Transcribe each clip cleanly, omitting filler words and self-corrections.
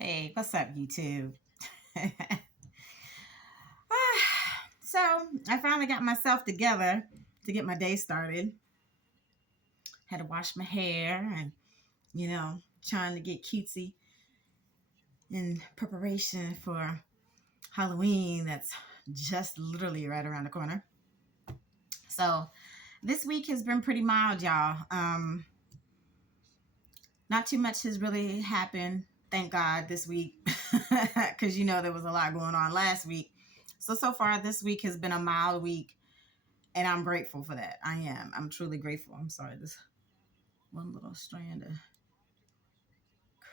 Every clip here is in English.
Hey, what's up, YouTube? So, I finally got myself together to get my day started. Had to wash my hair and, trying to get cutesy in preparation for Halloween that's just literally right around the corner. So, this week has been pretty mild, y'all. Not too much has really happened, thank God, this week, because there was a lot going on last week. So far, this week has been a mild week, and I'm grateful for that. I am. I'm truly grateful. I'm sorry, this one little strand of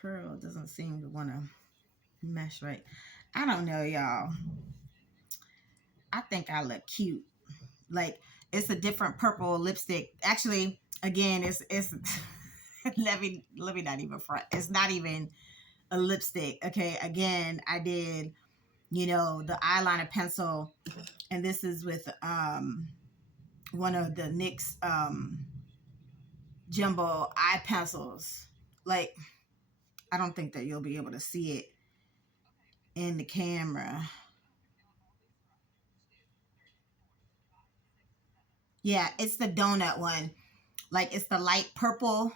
curl doesn't seem to want to mesh right. I don't know, y'all. I think I look cute. Like, it's a different purple lipstick. Actually, again, it's let me not even front. It's not even a lipstick. Okay, again, I did the eyeliner pencil, and this is with one of the NYX jumbo eye pencils. Like, I don't think that you'll be able to see it in the camera. Yeah, it's the donut one. Like, it's the light purple.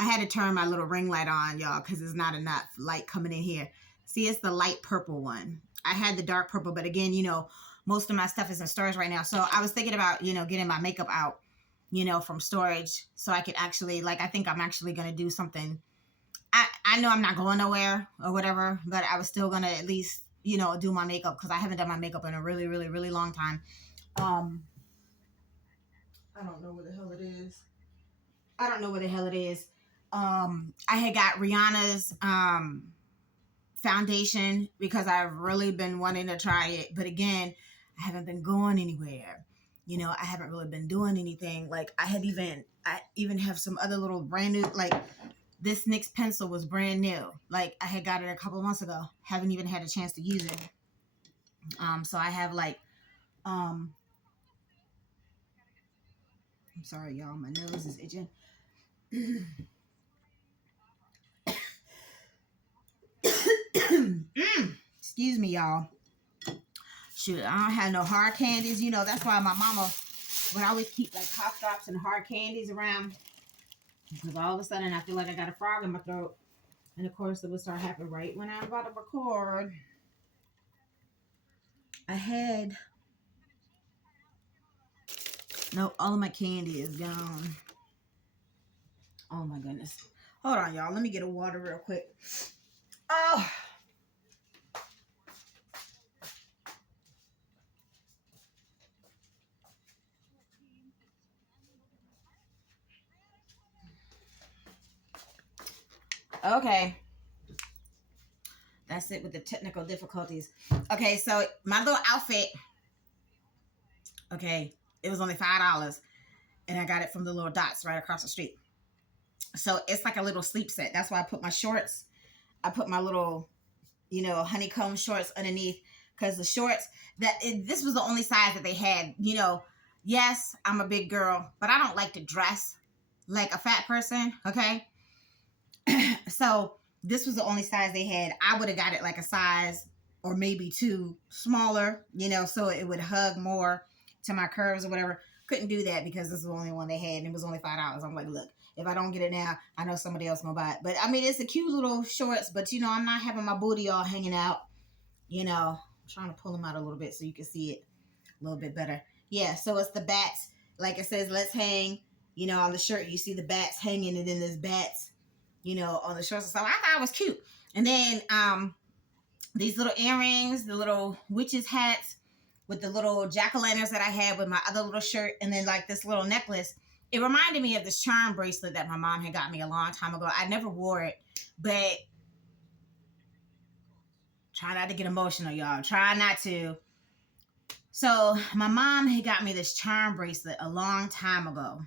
I had to turn my little ring light on, y'all, because there's not enough light coming in here. See, it's the light purple one. I had the dark purple, but again, most of my stuff is in storage right now. So I was thinking about, getting my makeup out, from storage so I could actually, I think I'm actually going to do something. I know I'm not going nowhere or whatever, but I was still going to at least, do my makeup because I haven't done my makeup in a really, really, really long time. I don't know where the hell it is. I don't know where the hell it is. I had got Rihanna's foundation because I've really been wanting to try it. But again, I haven't been going anywhere. I haven't really been doing anything. Like, I even have some other little brand new, like this NYX pencil was brand new. Like, I had got it a couple months ago. Haven't even had a chance to use it. So I have I'm sorry, y'all. My nose is itching. Excuse me, y'all. Shoot, I don't have no hard candies. That's why my mama would always keep like cough drops and hard candies around. Because all of a sudden I feel like I got a frog in my throat. And of course it would start happening right when I'm about to record. I had no, all of my candy is gone. Oh my goodness. Hold on, y'all. Let me get a water real quick. Oh. Okay. That's it with the technical difficulties. Okay, so my little outfit, okay, it was only $5. And I got it from the little dots right across the street. So it's like a little sleep set. That's why I put my shorts. I put my little, honeycomb shorts underneath because the shorts this was the only size that they had. Yes, I'm a big girl, but I don't like to dress like a fat person. Okay. So this was the only size they had. I would have got it like a size or maybe two smaller, so it would hug more to my curves or whatever. Couldn't do that because this is the only one they had and it was only $5. I'm like, look, if I don't get it now, I know somebody else gonna buy it. But I mean, it's a cute little shorts, but I'm not having my booty all hanging out. I'm trying to pull them out a little bit so you can see it a little bit better. Yeah, so it's the bats. Like it says, let's hang. On the shirt, you see the bats hanging, and then there's bats, on the shorts. So I thought it was cute. And then these little earrings, the little witches hats with the little jack-o'-lanterns that I had with my other little shirt, and then like this little necklace. It reminded me of this charm bracelet that my mom had got me a long time ago. I never wore it, but try not to get emotional, y'all. Try not to. So my mom had got me this charm bracelet a long time ago.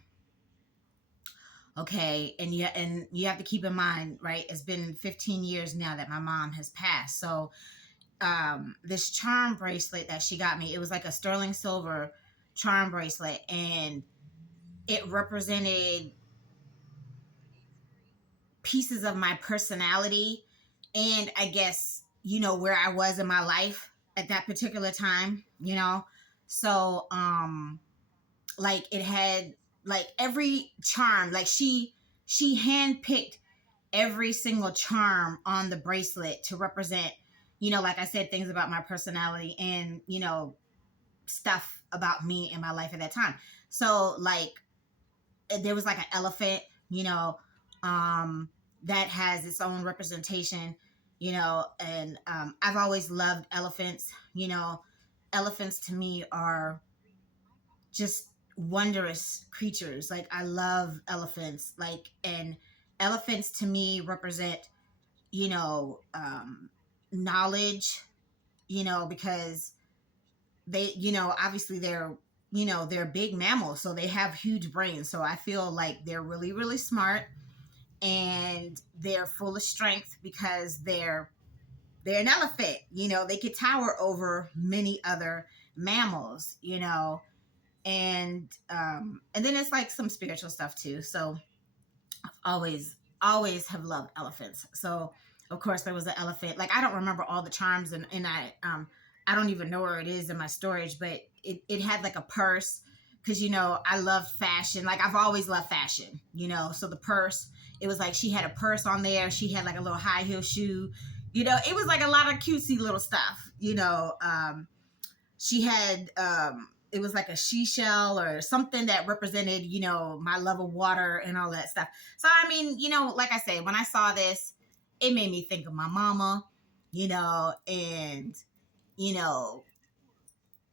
Okay, and you have to keep in mind, right? It's been 15 years now that my mom has passed. So this charm bracelet that she got me, it was like a sterling silver charm bracelet, and it represented pieces of my personality and I guess, where I was in my life at that particular time, So, like it had like every charm, like she handpicked every single charm on the bracelet to represent, like I said, things about my personality and, stuff about me in my life at that time. So like there was like an elephant, um, that has its own representation, and I've always loved elephants. Elephants to me are just wondrous creatures. Like I love elephants. Like, and elephants to me represent, you know, um, knowledge, because they, obviously they're big mammals, so they have huge brains. So I feel like they're really, really smart, and they're full of strength because they're an elephant. They could tower over many other mammals, and then it's like some spiritual stuff too. So always have loved elephants. So of course there was an elephant. Like I don't remember all the charms, and I don't even know where it is in my storage, but it had like a purse, because I love fashion. Like I've always loved fashion, so the purse, it was like she had a purse on there, she had like a little high heel shoe, it was like a lot of cutesy little stuff, she had it was like a seashell or something that represented, my love of water and all that stuff. So I mean, like I say, when I saw this, it made me think of my mama, and you know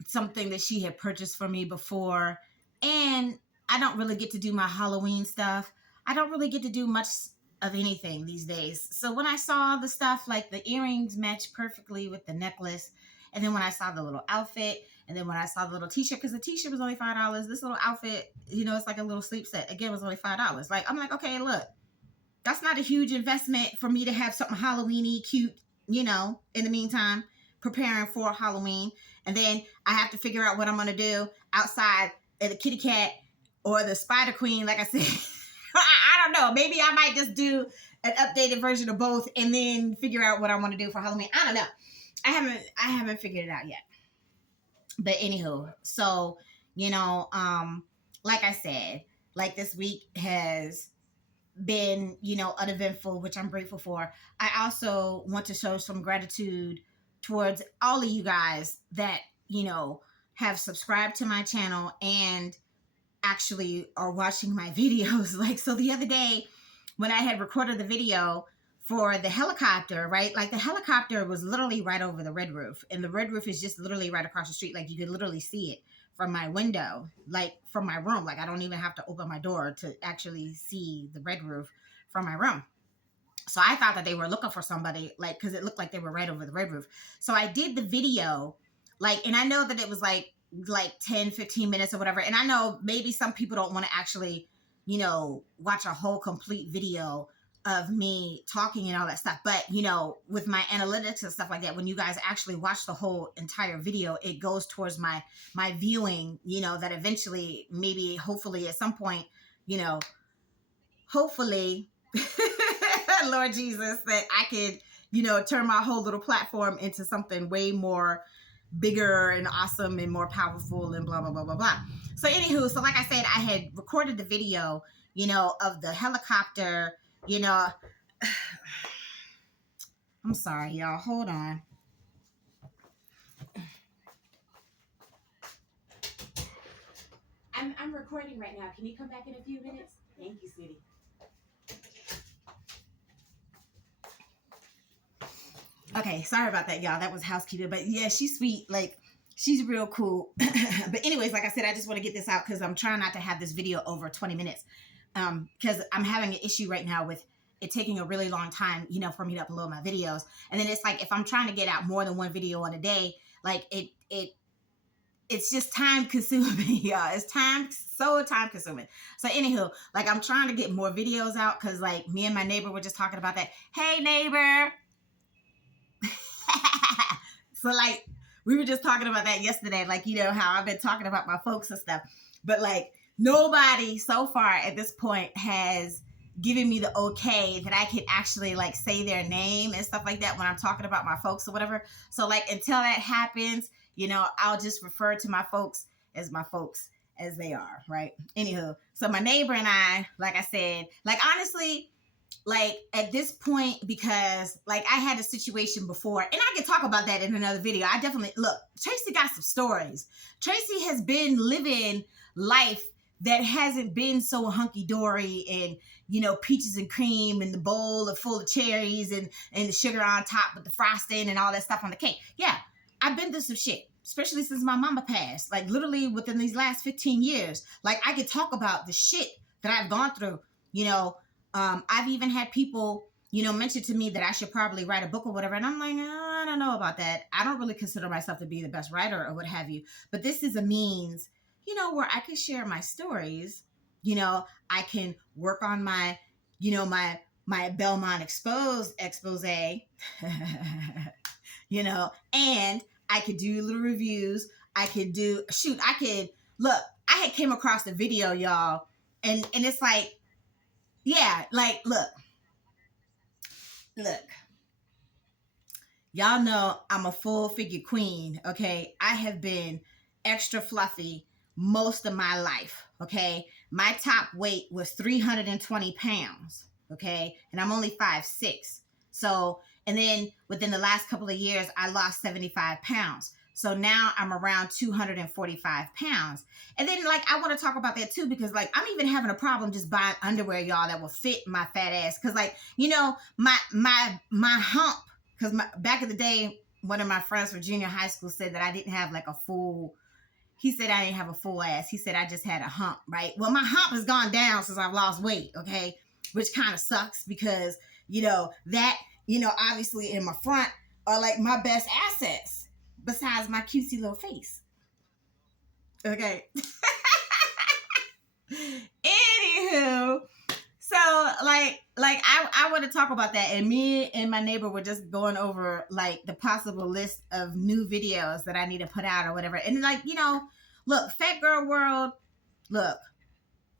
something that she had purchased for me before. And I don't really get to do my Halloween stuff. I don't really get to do much of anything these days. So when I saw the stuff, like the earrings matched perfectly with the necklace, and then when I saw the little outfit, and then when I saw the little t-shirt, because the t-shirt was only $5, this little outfit, it's like a little sleep set, again, was only $5. Like, I'm like, okay, look, that's not a huge investment for me to have something Halloween-y cute, in the meantime, preparing for Halloween. And then I have to figure out what I'm going to do outside of the kitty cat or the Spider Queen, like I said. I don't know. Maybe I might just do an updated version of both and then figure out what I want to do for Halloween. I don't know. I haven't figured it out yet. But anywho, so, like I said, like this week has been, uneventful, which I'm grateful for. I also want to show some gratitude towards all of you guys that, have subscribed to my channel and actually are watching my videos. Like, so the other day when I had recorded the video for the helicopter, right? Like the helicopter was literally right over the red roof, and the red roof is just literally right across the street. Like you could literally see it from my window, like from my room. Like I don't even have to open my door to actually see the red roof from my room. So I thought that they were looking for somebody, like, because it looked like they were right over the red roof. So I did the video, like, and I know that it was like 10, 15 minutes or whatever. And I know maybe some people don't want to actually, watch a whole complete video of me talking and all that stuff. But, with my analytics and stuff like that, when you guys actually watch the whole entire video, it goes towards my viewing, that eventually, maybe, hopefully at some point, hopefully, Lord Jesus, that I could, turn my whole little platform into something way more bigger and awesome and more powerful and blah, blah, blah, blah, blah. So anywho, so like I said, I had recorded the video, of the helicopter, I'm sorry, y'all. Hold on. I'm recording right now. Can you come back in a few minutes? Thank you, sweetie. Okay, sorry about that, y'all. That was housekeeping. But yeah, she's sweet. Like, she's real cool. But anyways, like I said, I just want to get this out because I'm trying not to have this video over 20 minutes. Because I'm having an issue right now with it taking a really long time, for me to upload my videos. And then it's like, if I'm trying to get out more than one video in a day, like it's just time consuming, y'all. It's so time consuming. So anywho, like I'm trying to get more videos out because like me and my neighbor were just talking about that. Hey, neighbor. So like we were just talking about that yesterday, like how I've been talking about my folks and stuff, but like nobody so far at this point has giving me the okay that I can actually like say their name and stuff like that when I'm talking about my folks or whatever. So like until that happens, I'll just refer to my folks as they are, right? Anywho, so my neighbor and I, like I said, like honestly, like at this point, because like I had a situation before, and I can talk about that in another video. I definitely look, Traci got some stories. Traci has been living life that hasn't been so hunky-dory and peaches and cream and the bowl of full of cherries and the sugar on top with the frosting and all that stuff on the cake. Yeah, I've been through some shit, especially since my mama passed, like literally within these last 15 years. Like I could talk about the shit that I've gone through. I've even had people, mention to me that I should probably write a book or whatever. And I'm like, I don't know about that. I don't really consider myself to be the best writer or what have you. But this is a means, where I can share my stories. I can work on my, my Belmont expose, and I could do little reviews. I could look, I had came across the video, y'all. And it's like, yeah, like, look, y'all know I'm a full figure queen. Okay. I have been extra fluffy most of my life. Okay. My top weight was 320 pounds. Okay. And I'm only 5'6". So, and then within the last couple of years, I lost 75 pounds. So now I'm around 245 pounds. And then like, I want to talk about that too, because like, I'm even having a problem just buying underwear, y'all, that will fit my fat ass. Cause like, my hump, cause back in the day, one of my friends from junior high school said that I didn't have like he said I didn't have a full ass. He said I just had a hump, right? Well, my hump has gone down since I've lost weight. Okay. Which kind of sucks because, obviously in my front are like my best assets. Besides my cutesy little face. Okay. Anywho, so like I want to talk about that, and me and my neighbor were just going over like the possible list of new videos that I need to put out or whatever. And like, look, fat girl world, look,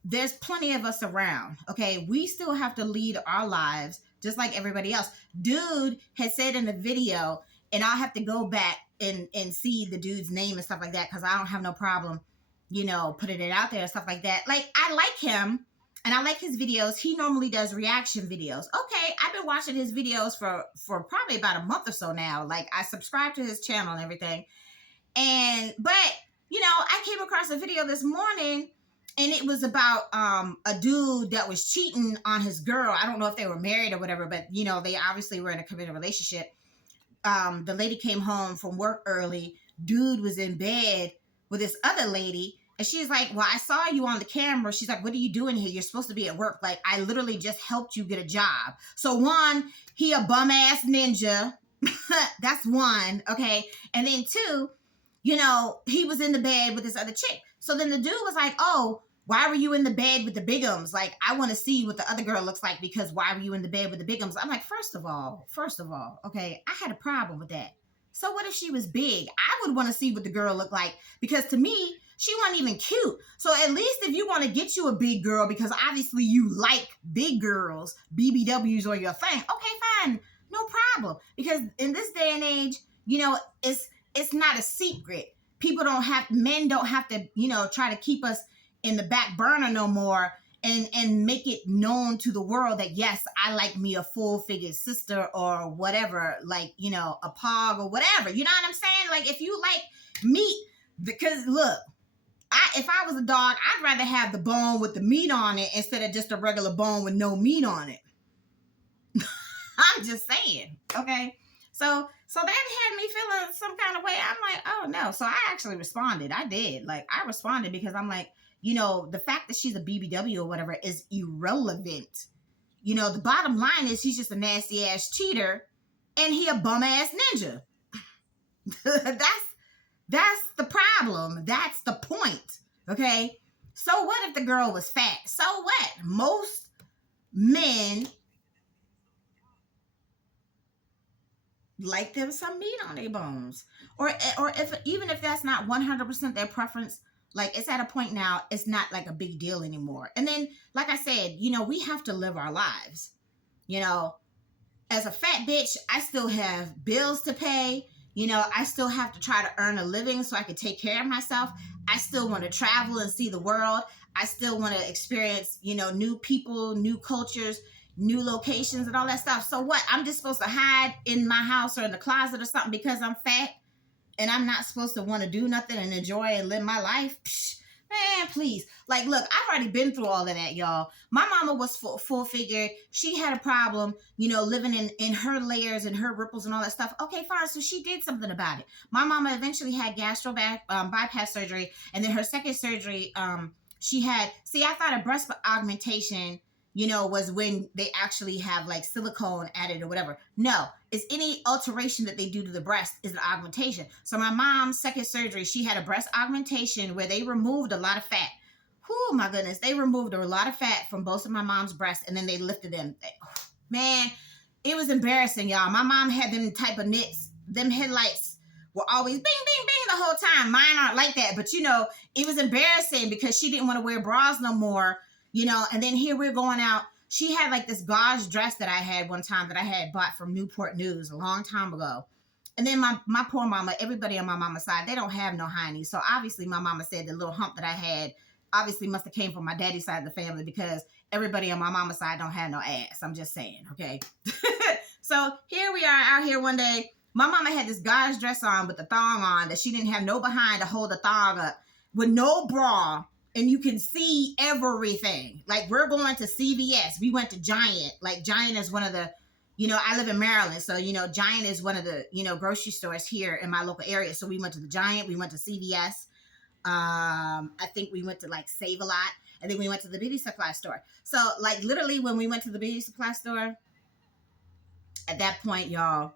there's plenty of us around. Okay. We still have to lead our lives just like everybody else. Dude had said in the video, and I'll have to go back and see the dude's name and stuff like that, because I don't have no problem, putting it out there and stuff like that. Like, I like him, and I like his videos. He normally does reaction videos. Okay, I've been watching his videos for probably about a month or so now. Like, I subscribe to his channel and everything. But, I came across a video this morning, and it was about a dude that was cheating on his girl. I don't know if they were married or whatever, but, they obviously were in a committed relationship. The lady came home from work early. Dude was in bed with this other lady. And she's like, well, I saw you on the camera. She's like, what are you doing here? You're supposed to be at work. Like, I literally just helped you get a job. So one, he a bum ass ninja. That's one. Okay. And then two, he was in the bed with this other chick. So then the dude was like, oh, why were you in the bed with the bigums? Like, I want to see what the other girl looks like, because why were you in the bed with the bigums? I'm like, first of all, okay, I had a problem with that. So what if she was big? I would want to see what the girl looked like, because to me, she wasn't even cute. So at least if you want to get you a big girl, because obviously you like big girls, BBWs or your thing, okay, fine, no problem. Because in this day and age, it's not a secret. Men don't have to, try to keep us in the back burner no more and make it known to the world that, yes, I like me a full figured sister or whatever, like, a pog or whatever. You know what I'm saying? Like, if you like meat, because look, if I was a dog, I'd rather have the bone with the meat on it instead of just a regular bone with no meat on it. I'm just saying. Okay. So that had me feeling some kind of way. I'm like, oh no. So I actually responded. I did. Like, I responded because I'm like, the fact that she's a BBW or whatever is irrelevant. The bottom line is he's just a nasty ass cheater and he a bum ass ninja. That's the problem. That's the point. Okay. So what if the girl was fat? So what? Most men like them some meat on their bones. Or if even if that's not 100% their preference, Like, it's at a point now, it's not like a big deal anymore. And then, like I said, we have to live our lives. As a fat bitch, I still have bills to pay. I still have to try to earn a living so I can take care of myself. I still want to travel and see the world. I still want to experience, new people, new cultures, new locations and all that stuff. So what? I'm just supposed to hide in my house or in the closet or something because I'm fat and I'm not supposed to want to do nothing and enjoy and live my life? Psh, man, please. Like, look, I've already been through all of that, y'all. My mama was full figured. She had a problem, living in her layers and her ripples and all that stuff. Okay, fine. So she did something about it. My mama eventually had bypass surgery. And then her second surgery, she had, I thought a breast augmentation, was when they actually have like silicone added or whatever. No, it's any alteration that they do to the breast is an augmentation. So my mom's second surgery, she had a breast augmentation where they removed a lot of fat. Oh my goodness. They removed a lot of fat from both of my mom's breasts and then they lifted them. Man, it was embarrassing, y'all. My mom had them type of knits. Them headlights were always bing, bing, bing the whole time. Mine aren't like that. But, it was embarrassing because she didn't want to wear bras no more. And then here we're going out. She had like this gauze dress that I had one time that I had bought from Newport News a long time ago. And then my poor mama, everybody on my mama's side, they don't have no heinies. So obviously my mama said the little hump that I had obviously must have came from my daddy's side of the family because everybody on my mama's side don't have no ass. I'm just saying, okay? So here we are out here one day. My mama had this gauze dress on with the thong on that she didn't have no behind to hold the thong up with no bra. And you can see everything. Like, we're going to CVS. We went to Giant. Like, Giant is one of the, I live in Maryland. So, Giant is one of the, grocery stores here in my local area. So we went to the Giant. We went to CVS. I think we went to like Save a Lot. And then we went to the beauty supply store. So, like, literally when we went to the beauty supply store, at that point, y'all,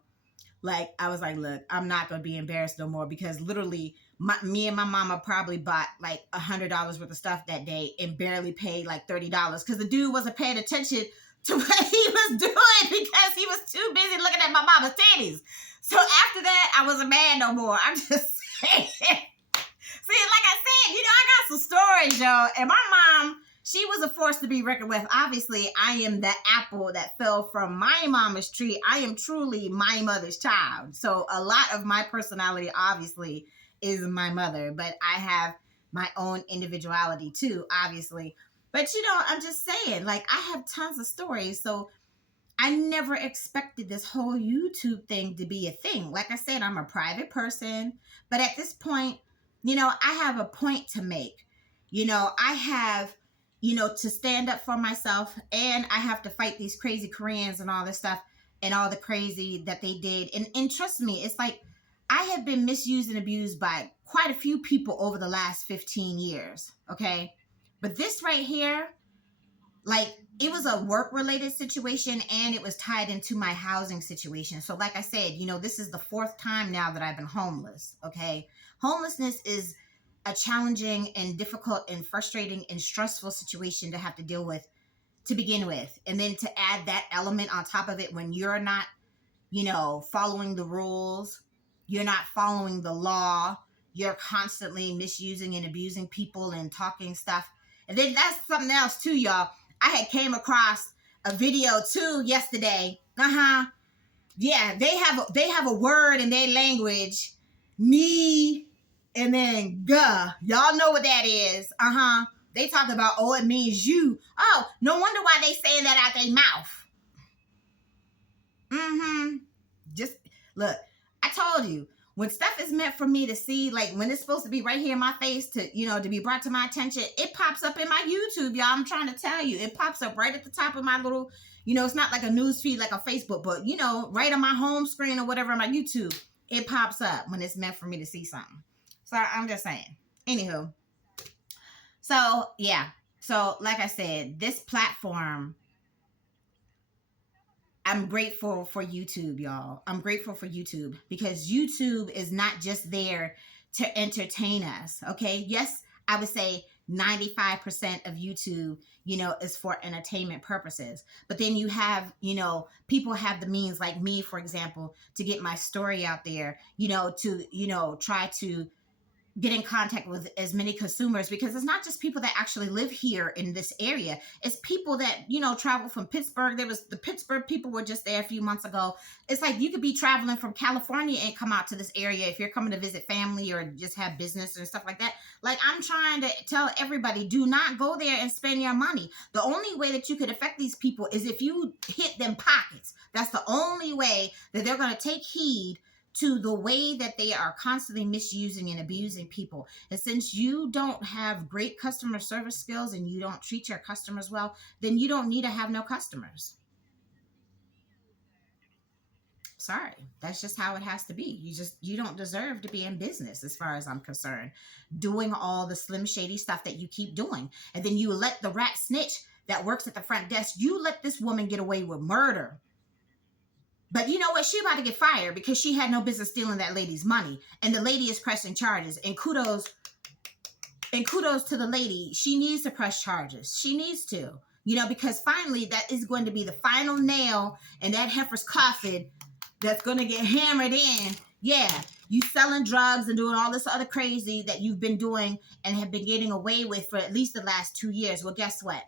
like, I was like, look, I'm not going to be embarrassed no more because literally me and my mama probably bought like $100 worth of stuff that day and barely paid like $30 because the dude wasn't paying attention to what he was doing because he was too busy looking at my mama's titties. So after that, I wasn't mad no more. I'm just saying. See, like I said, I got some stories, y'all. And my mom, she was a force to be reckoned with. Obviously, I am the apple that fell from my mama's tree. I am truly my mother's child. So a lot of my personality, obviously, is my mother. But I have my own individuality, too, obviously. But, I'm just saying, like, I have tons of stories. So I never expected this whole YouTube thing to be a thing. Like I said, I'm a private person. But at this point, I have a point to make. I have... to stand up for myself, and I have to fight these crazy Koreans and all this stuff and all the crazy that they did. And trust me, it's like I have been misused and abused by quite a few people over the last 15 years, okay? But this right here, like, it was a work-related situation, and it was tied into my housing situation. So like I said, this is the 4th time now that I've been homeless, okay? Homelessness is a challenging and difficult and frustrating and stressful situation to have to deal with to begin with. And then to add that element on top of it when you're not, following the rules, you're not following the law, you're constantly misusing and abusing people and talking stuff. And then that's something else too, y'all. I had came across a video too yesterday. Yeah, they have a word in their language, me, and then guh. Y'all know what that is. They talk about, oh, it means you. Oh, no wonder why they saying that out their mouth. Just look, I told you, when stuff is meant for me to see, like when it's supposed to be right here in my face to, to be brought to my attention, it pops up in my YouTube, y'all. I'm trying to tell you, it pops up right at the top of my little, it's not like a news feed like a Facebook, but, right on my home screen or whatever on my YouTube, it pops up when it's meant for me to see something. So I'm just saying. Anywho. So, yeah. So, like I said, this platform, I'm grateful for YouTube, y'all. I'm grateful for YouTube because YouTube is not just there to entertain us, okay? Yes, I would say 95% of YouTube, is for entertainment purposes. But then you have, people have the means like me, for example, to get my story out there, to, try to get in contact with as many consumers, because it's not just people that actually live here in this area. It's people that, travel from Pittsburgh. There was the Pittsburgh people were just there a few months ago. It's like you could be traveling from California and come out to this area if you're coming to visit family or just have business and stuff like that. Like, I'm trying to tell everybody, do not go there and spend your money. The only way that you could affect these people is if you hit them pockets. That's the only way that they're going to take heed to the way that they are constantly misusing and abusing people. And since you don't have great customer service skills and you don't treat your customers well, then you don't need to have no customers. Sorry, that's just how it has to be. You don't deserve to be in business, as far as I'm concerned, doing all the slim shady stuff that you keep doing. And then you let the rat snitch that works at the front desk, you let this woman get away with murder. But you know what? She about to get fired because she had no business stealing that lady's money. And the lady is pressing charges. And kudos to the lady. She needs to press charges. She needs to. Because finally that is going to be the final nail in that heifer's coffin that's going to get hammered in. Yeah, you selling drugs and doing all this other crazy that you've been doing and have been getting away with for at least the last 2 years. Well, guess what?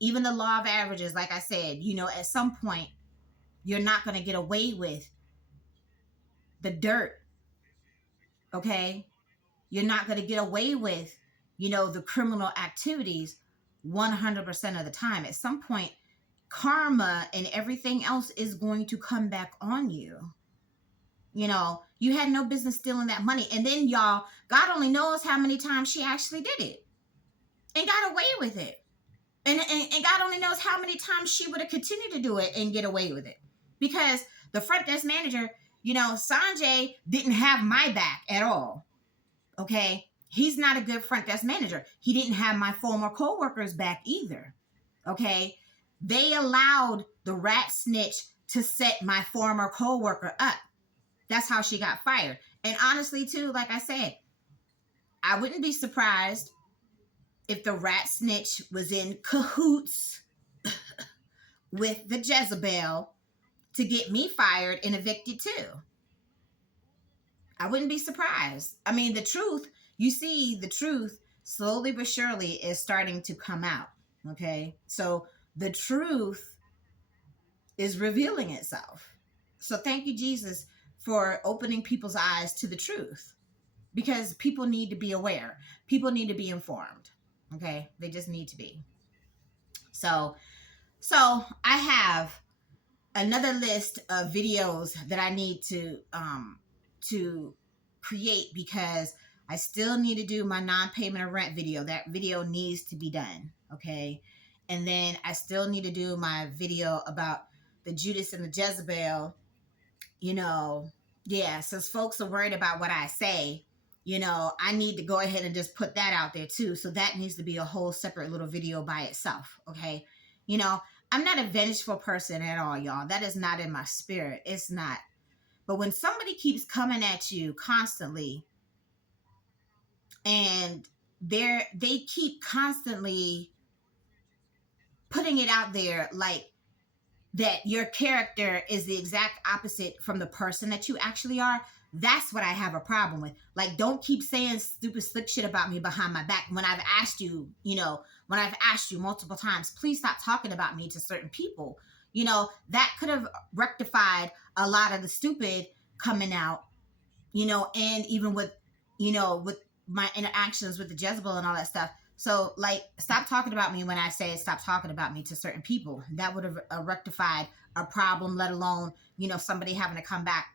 Even the law of averages, like I said, at some point, you're not going to get away with the dirt, okay? You're not going to get away with, the criminal activities 100% of the time. At some point, karma and everything else is going to come back on you. You had no business stealing that money. And then, y'all, God only knows how many times she actually did it and got away with it. And God only knows how many times she would have continued to do it and get away with it. Because the front desk manager, Sanjay didn't have my back at all. Okay? He's not a good front desk manager. He didn't have my former coworkers back either. Okay? They allowed the rat snitch to set my former coworker up. That's how she got fired. And honestly, too, like I said, I wouldn't be surprised if the rat snitch was in cahoots with the Jezebel to get me fired and evicted too. I wouldn't be surprised. I mean, the truth slowly but surely is starting to come out. Okay. So the truth is revealing itself. So thank you, Jesus, for opening people's eyes to the truth, because people need to be aware. People need to be informed. Okay. They just need to be. So I have another list of videos that I need to create, because I still need to do my non-payment of rent video. That video needs to be done. Okay. And then I still need to do my video about the Judas and the Jezebel. Since folks are worried about what I say, I need to go ahead and just put that out there too. So that needs to be a whole separate little video by itself. Okay. I'm not a vengeful person at all, y'all. That is not in my spirit. It's not. But when somebody keeps coming at you constantly and they keep constantly putting it out there like that your character is the exact opposite from the person that you actually are, that's what I have a problem with. Like, don't keep saying stupid slick shit about me behind my back when I've asked you, multiple times, please stop talking about me to certain people. That could have rectified a lot of the stupid coming out, and even with my interactions with the Jezebel and all that stuff. So, like, stop talking about me when I say stop talking about me to certain people. That would have rectified a problem, let alone, somebody having to come back,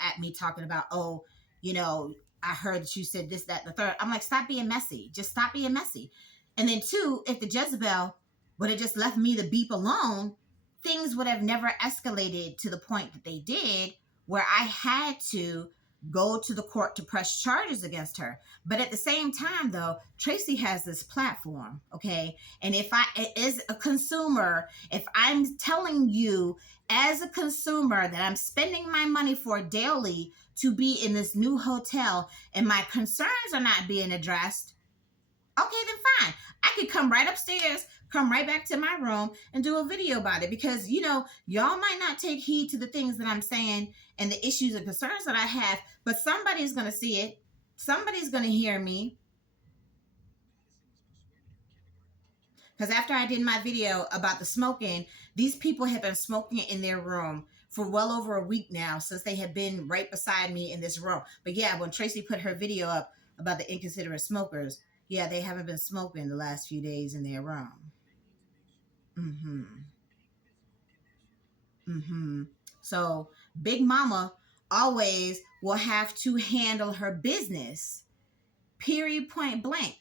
at me talking about, I heard that you said this, that, and the third. I'm like, stop being messy. Just stop being messy. And then two, if the Jezebel would have just left me the beep alone, things would have never escalated to the point that they did, where I had to go to the court to press charges against her. But at the same time, though, Traci has this platform, okay? And if I, as a consumer, if I'm telling you as a consumer that I'm spending my money for daily to be in this new hotel and my concerns are not being addressed, okay, then fine. I could come right upstairs, come right back to my room and do a video about it, because, y'all might not take heed to the things that I'm saying and the issues and concerns that I have, but somebody's going to see it. Somebody's going to hear me. Because after I did my video about the smoking, these people have been smoking in their room for well over a week now, since they have been right beside me in this room. But yeah, when Traci put her video up about the inconsiderate smokers, yeah, they haven't been smoking the last few days in their room. Mm-hmm. Mm-hmm. So Big Mama always will have to handle her business, period, point blank.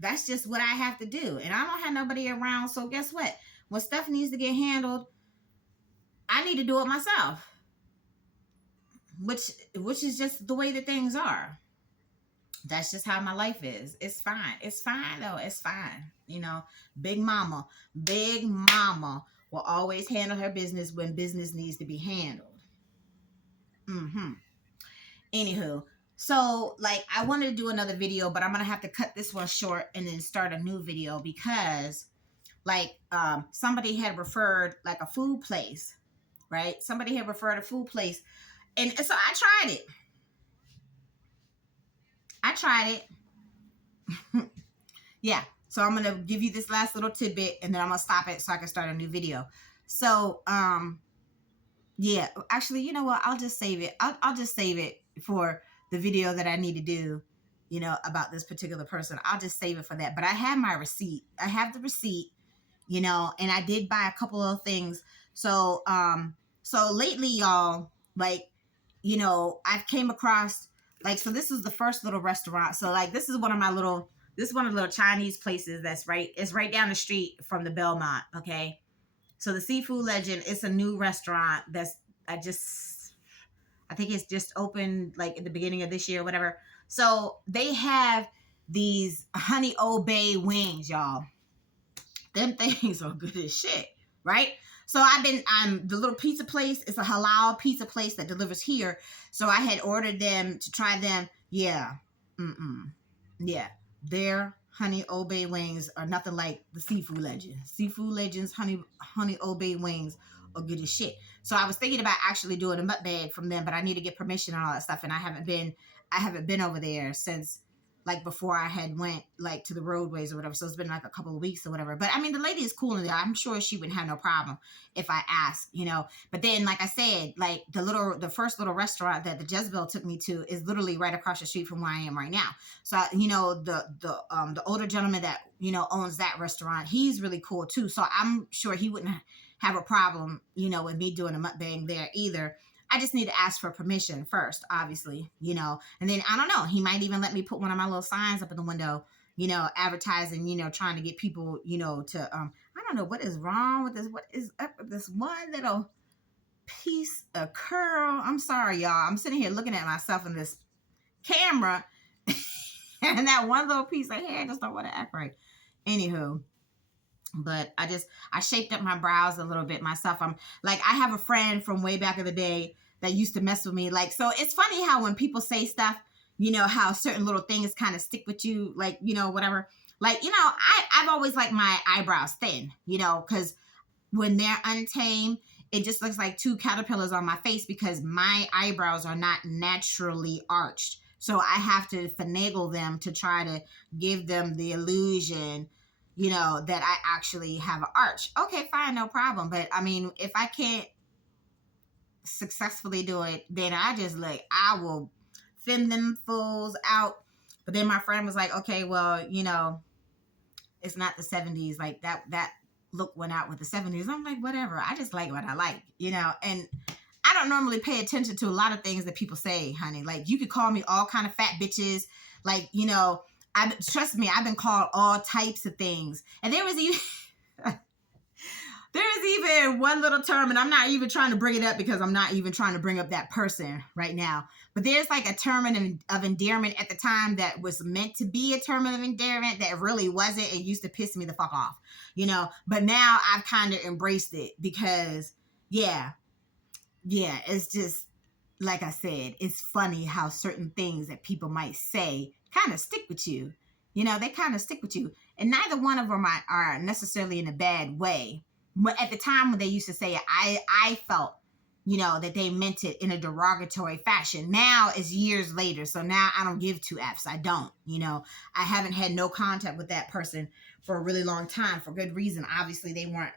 That's just what I have to do. And I don't have nobody around. So guess what? When stuff needs to get handled, I need to do it myself. Which is just the way that things are. That's just how my life is. It's fine. It's fine though. It's fine. You know, Big Mama will always handle her business when business needs to be handled. Mm-hmm. Anywho, so like I wanted to do another video, but I'm gonna have to cut this one short and then start a new video, because like somebody had referred like a food place, right? Somebody had referred a food place, and so I tried it. Yeah, so I'm gonna give you this last little tidbit, and then I'm gonna stop it so I can start a new video. So yeah, actually, you know what, I'll just save it. I'll just save it for the video that I need to do, you know, about this particular person. I'll just save it for that. But I have my receipt. I have the receipt, you know, and I did buy a couple of things. So so lately, y'all, like, you know, I've came across, like, so this is the first little restaurant. So like this is one of the little Chinese places it's right down the street from the Belmont. Okay. So the Seafood Legend, it's a new restaurant I think it's just opened like at the beginning of this year or whatever. So they have these honey obey wings, y'all. Them things are good as shit, right? So I'm the little pizza place. It's a halal pizza place that delivers here. So I had ordered them to try them. Yeah. Yeah. Their honey obey wings are nothing like the Seafood Legend. Seafood Legends honey obey wings are good as shit. So I was thinking about actually doing a mukbang from them, but I need to get permission and all that stuff. And I haven't been over there since like before I had went like to the roadways or whatever. So it's been like a couple of weeks or whatever. But I mean, the lady is cool in there. I'm sure she wouldn't have no problem if I asked, you know. But then, like I said, like the first little restaurant that the Jezebel took me to is literally right across the street from where I am right now. So, you know, the older gentleman that, you know, owns that restaurant, he's really cool too. So I'm sure he wouldn't have a problem, you know, with me doing a mukbang there either. I just need to ask for permission first, obviously, you know, and then I don't know, he might even let me put one of my little signs up in the window, you know, advertising, you know, trying to get people, you know, to, I don't know what is wrong with this. What is up with this one little piece of curl? I'm sorry, y'all. I'm sitting here looking at myself in this camera and that one little piece of hair just don't want to act right. Anywho. But I shaped up my brows a little bit myself. I'm like, I have a friend from way back in the day that used to mess with me. Like, so it's funny how when people say stuff, you know, how certain little things kind of stick with you, like, you know, whatever. Like, you know, I've always liked my eyebrows thin, you know, because when they're untamed, it just looks like two caterpillars on my face because my eyebrows are not naturally arched. So I have to finagle them to try to give them the illusion, you know, that I actually have an arch. Okay, fine, no problem. But I mean, if I can't successfully do it, then I will thin them fools out. But then my friend was like, okay, well, you know, it's not the 70s. Like that look went out with the 70s. I'm like, whatever. I just like what I like, you know, and I don't normally pay attention to a lot of things that people say, honey. Like, you could call me all kind of fat bitches. Like, you know, trust me, I've been called all types of things. And there was even one little term, and I'm not even trying to bring it up because I'm not even trying to bring up that person right now. But there's like a term of endearment at the time that was meant to be a term of endearment that really wasn't. It used to piss me the fuck off, you know. But now I've kind of embraced it because, yeah, it's just, like I said, it's funny how certain things that people might say kind of stick with you. You know, they kind of stick with you. And neither one of them are necessarily in a bad way. But at the time when they used to say it, I felt, that they meant it in a derogatory fashion. Now it's years later. So now I don't give two F's. I don't, I haven't had no contact with that person for a really long time for good reason. Obviously they weren't,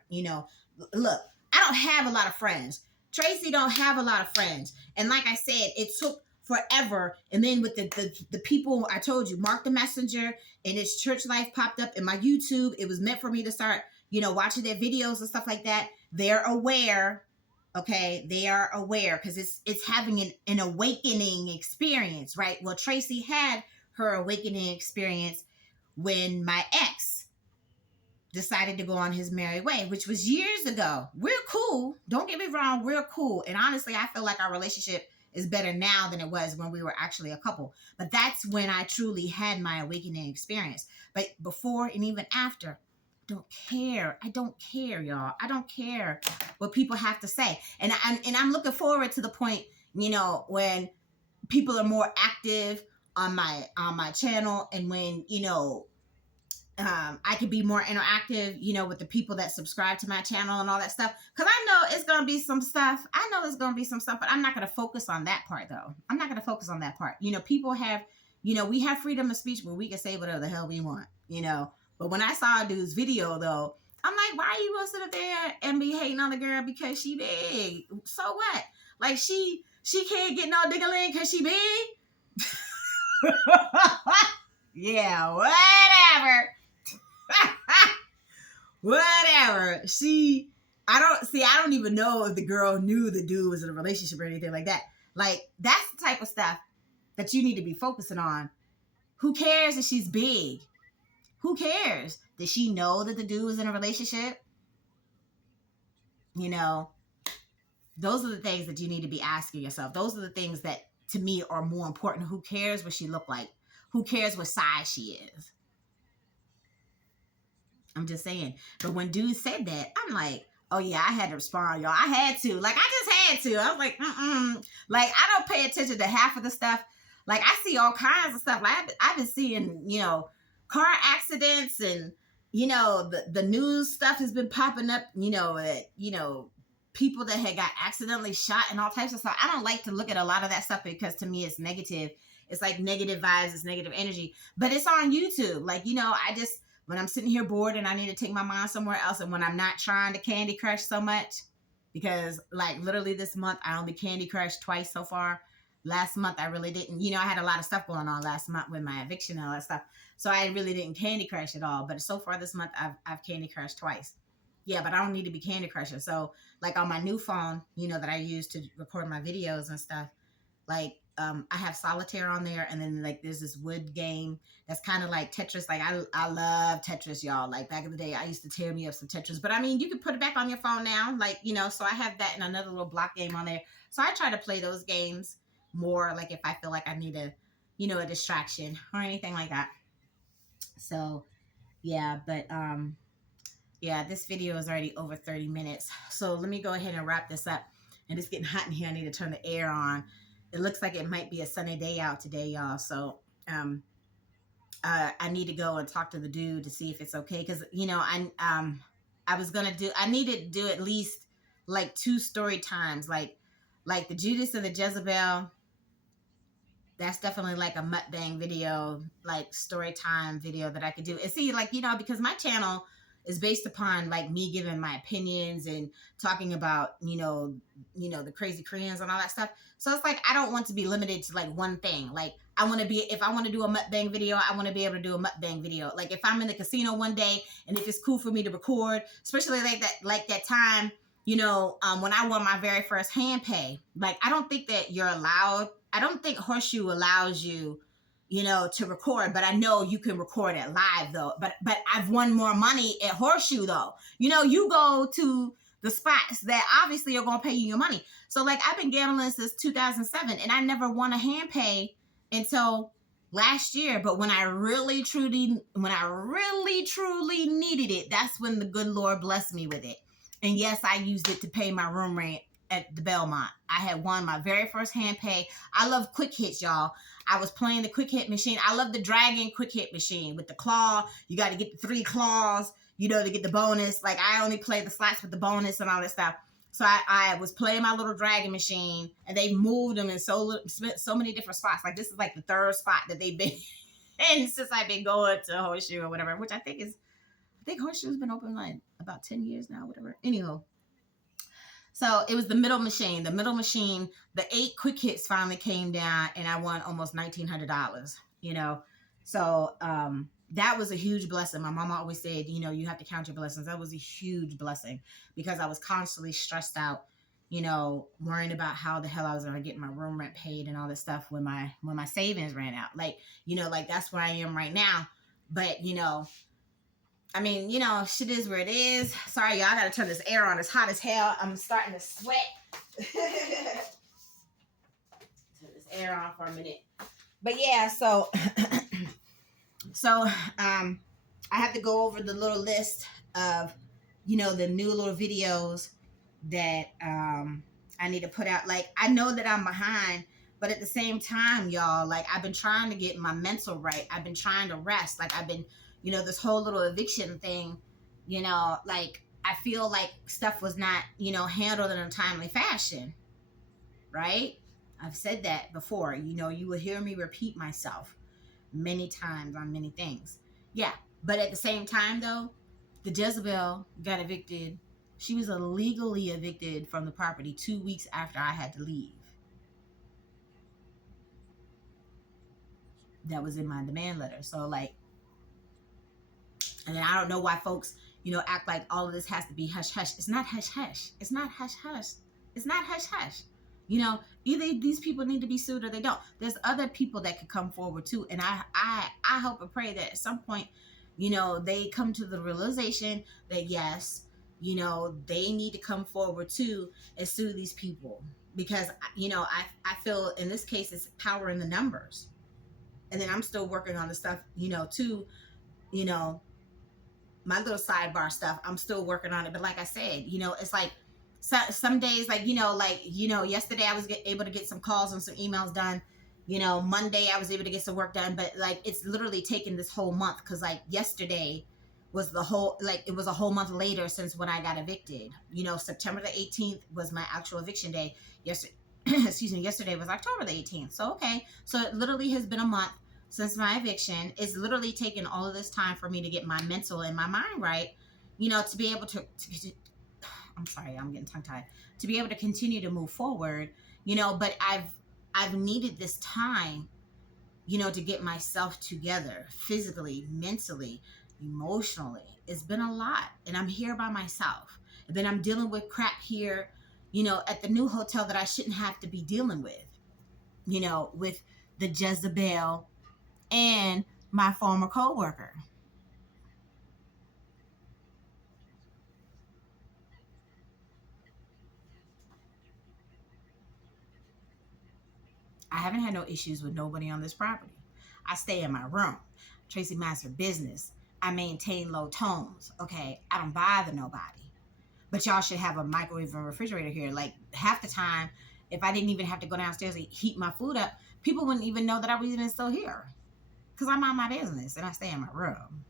look, I don't have a lot of friends. Traci don't have a lot of friends. And like I said, it took forever. And then with the people, I told you, Mark the Messenger and his church life popped up in my YouTube. It was meant for me to start, watching their videos and stuff like that. They're aware. Okay, they are aware because it's having an awakening experience, right? Well, Traci had her awakening experience when my ex decided to go on his merry way, which was years ago. We're cool. Don't get me wrong. We're cool. And honestly, I feel like our relationship is better now than it was when we were actually a couple. But that's when I truly had my awakening experience. But before and even after, don't care. I don't care, y'all. I don't care what people have to say. And I'm looking forward to the point, when people are more active on my channel, and when, I could be more interactive, with the people that subscribe to my channel and all that stuff. Because I know it's going to be some stuff. But I'm not going to focus on that part, though. I'm not going to focus on that part. People have, we have freedom of speech where we can say whatever the hell we want, But when I saw a dude's video, though, I'm like, why are you going to sit up there and be hating on the girl because she big? So what? Like, she can't get no ding-a-ling because she big? Yeah, whatever. Whatever. I don't even know if the girl knew the dude was in a relationship or anything like that. Like, that's the type of stuff that you need to be focusing on. Who cares if she's big? Who cares? Did she know that the dude was in a relationship? Those are the things that you need to be asking yourself. Those are the things that, to me, are more important. Who cares what she looked like? Who cares what size she is? I'm just saying. But when dude said that, I'm like, oh yeah, I had to respond, y'all. I had to. Like, I just had to. I was like, Like, I don't pay attention to half of the stuff. Like, I see all kinds of stuff. Like, I've been seeing, car accidents and, the news stuff has been popping up, people that had got accidentally shot and all types of stuff. I don't like to look at a lot of that stuff because to me it's negative. It's like negative vibes, it's negative energy. But it's on YouTube. Like, when I'm sitting here bored and I need to take my mind somewhere else, and when I'm not trying to Candy Crush so much, because like literally this month, I only Candy Crushed twice so far. Last month, I really didn't, I had a lot of stuff going on last month with my eviction and all that stuff. So I really didn't Candy Crush at all. But so far this month, I've Candy Crushed twice. Yeah, but I don't need to be Candy Crusher. So like on my new phone, that I use to record my videos and stuff, like, I have solitaire on there, and then like there's this wood game that's kind of like Tetris. Like I love Tetris, y'all. Like back in the day, I used to tear me up some Tetris. But I mean, you can put it back on your phone now, like, so I have that and another little block game on there. So I try to play those games more, like if I feel like I need a distraction or anything like that. So yeah, but yeah, this video is already over 30 minutes. So let me go ahead and wrap this up. And it's getting hot in here. I need to turn the air on. It looks like it might be a sunny day out today, y'all. So I need to go and talk to the dude to see if it's okay. Because, I needed to do at least like 2 story times. Like the Judas and the Jezebel. That's definitely like a mukbang video, like story time video that I could do. And see, like, because my channel is based upon like me giving my opinions and talking about, the crazy Koreans and all that stuff. So it's like, I don't want to be limited to like one thing. Like if I want to do a mukbang video, I want to be able to do a mukbang video. Like if I'm in the casino one day and if it's cool for me to record, especially like that time, when I won my very first hand pay, like, I don't think that you're allowed. I don't think Horseshoe allows you, to record, but I know you can record it live though. But I've won more money at Horseshoe though. You go to the spots that obviously are going to pay you your money. So like I've been gambling since 2007 and I never won a hand pay until last year. But when I really truly needed it, that's when the good Lord blessed me with it. And yes, I used it to pay my room rent at the Belmont. I had won my very first hand pay. I love quick hits, y'all. I was playing the quick hit machine. I love the dragon quick hit machine with the claw. You got to get the 3 claws, to get the bonus. Like I only play the slots with the bonus and all that stuff. So I was playing my little dragon machine, and they moved them in so many different spots. Like this is like the third spot that they've been in since I've been going to Horseshoe or whatever, which I think Horseshoe's been open like about 10 years now, whatever. Anyhow, so it was the middle machine. The middle machine, the 8 quick hits finally came down, and I won almost $1,900. So that was a huge blessing. My mama always said, you have to count your blessings. That was a huge blessing because I was constantly stressed out, worrying about how the hell I was gonna get my room rent paid and all this stuff when my savings ran out. Like that's where I am right now. But I mean, shit is where it is. Sorry, y'all. I gotta turn this air on. It's hot as hell. I'm starting to sweat. Turn this air on for a minute. But yeah, so I have to go over the little list of, the new little videos that I need to put out. Like, I know that I'm behind, but at the same time, y'all, like, I've been trying to get my mental right. I've been trying to rest. Like, I've been, this whole little eviction thing, like, I feel like stuff was not, handled in a timely fashion, right? I've said that before. You will hear me repeat myself many times on many things. Yeah, but at the same time, though, the Jezebel got evicted. She was illegally evicted from the property 2 weeks after I had to leave. That was in my demand letter. So, like, and I don't know why folks, act like all of this has to be hush hush. It's not hush hush. It's not hush hush. It's not hush hush. Either these people need to be sued or they don't. There's other people that could come forward too. And I hope and pray that at some point, they come to the realization that yes, they need to come forward too and sue these people. Because, I feel in this case, it's power in the numbers. And then I'm still working on the stuff, too, my little sidebar stuff. I'm still working on it. But like I said, it's like some days, like, yesterday I was able to get some calls and some emails done. Monday I was able to get some work done. But like, it's literally taken this whole month because like yesterday was it was a whole month later since when I got evicted. September the 18th was my actual eviction day. Yesterday was October the 18th. So, okay. So it literally has been a month since my eviction. It's literally taken all of this time for me to get my mental and my mind right, to be able to I'm sorry, I'm getting tongue tied, to be able to continue to move forward, but I've needed this time, to get myself together physically, mentally, emotionally. It's been a lot, and I'm here by myself. And then I'm dealing with crap here, at the new hotel that I shouldn't have to be dealing with, with the Jezebel and my former coworker. I haven't had no issues with nobody on this property. I stay in my room. Traci minds her business. I maintain low tones. Okay, I don't bother nobody. But y'all should have a microwave and refrigerator here. Like half the time, if I didn't even have to go downstairs and heat my food up, people wouldn't even know that I was even still here. Because I mind my business and I stay in my room.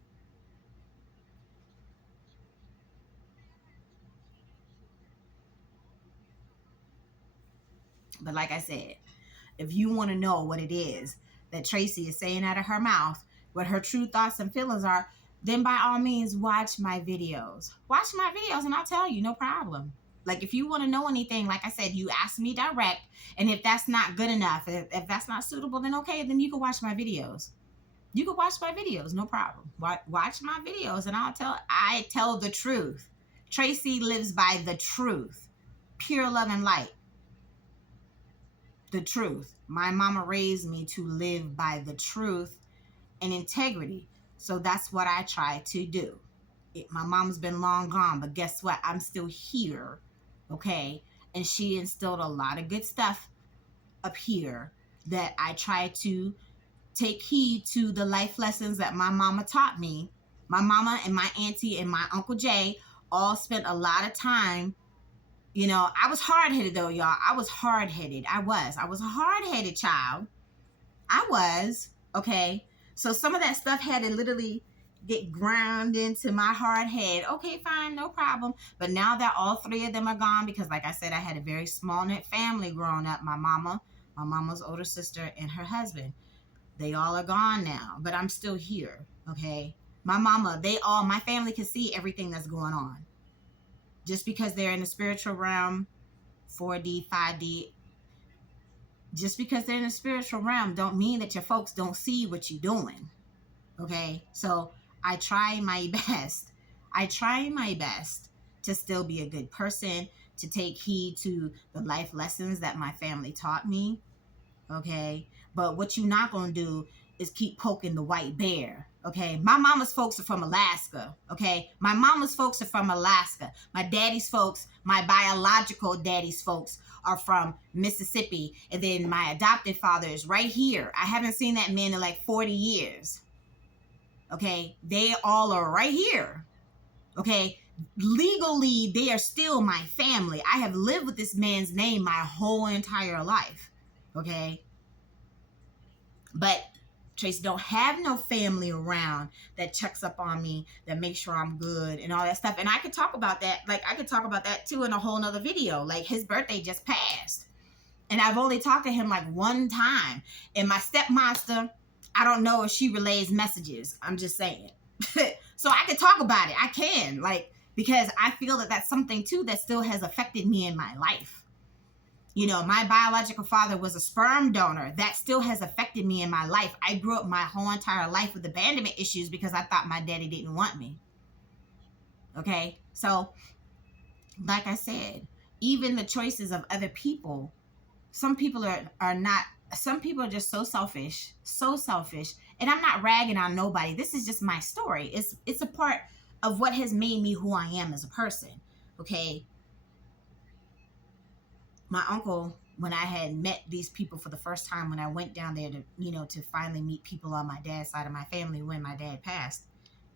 But like I said, if you want to know what it is that Traci is saying out of her mouth, what her true thoughts and feelings are, then by all means, watch my videos. Watch my videos and I'll tell you, no problem. Like, if you want to know anything, like I said, you ask me direct. And if that's not good enough, if that's not suitable, then okay, then you can watch my videos. You can watch my videos, no problem. Watch my videos and I tell the truth. Traci lives by the truth. Pure love and light. The truth. My mama raised me to live by the truth and integrity. So that's what I try to do. My mom's been long gone, but guess what? I'm still here, okay? And she instilled a lot of good stuff up here that I try to take heed to the life lessons that my mama taught me. My mama and my auntie and my Uncle Jay all spent a lot of time. I was hard-headed though, y'all. I was hard-headed. I was a hard-headed child. I was, okay? So some of that stuff had to literally get ground into my hard head. Okay, fine, no problem. But now that all three of them are gone, because like I said, I had a very small knit family growing up. My mama's older sister, and her husband. They all are gone now, but I'm still here. Okay. My mama, my family can see everything that's going on. Just because they're in the spiritual realm, 4D, 5D, just because they're in the spiritual realm don't mean that your folks don't see what you're doing. Okay. So I try my best. I try my best to still be a good person, to take heed to the life lessons that my family taught me. Okay. But what you're not going to do is keep poking the white bear. Okay. My mama's folks are from Alaska. Okay. My mama's folks are from Alaska. My daddy's folks, my biological daddy's folks are from Mississippi. And then my adopted father is right here. I haven't seen that man in like 40 years. Okay. They all are right here. Okay. Legally, they are still my family. I have lived with this man's name my whole entire life. Okay. But Traci don't have no family around that checks up on me, that makes sure I'm good and all that stuff. And I could talk about that. Like, I could talk about that too in a whole nother video. Like, his birthday just passed. And I've only talked to him like one time. And my stepmaster, I don't know if she relays messages. I'm just saying. So I could talk about it. I can. Like, because I feel that that's something too that still has affected me in my life. You know, my biological father was a sperm donor. That still has affected me in my life. I grew up my whole entire life with abandonment issues because I thought my daddy didn't want me. Okay? So, like I said, even the choices of other people, some people are not, some people are just so selfish. And I'm not ragging on nobody. This is just my story. It's a part of what has made me who I am as a person. Okay? My uncle, when I had met these people for the first time, when I went down there to, you know, to finally meet people on my dad's side of my family when my dad passed,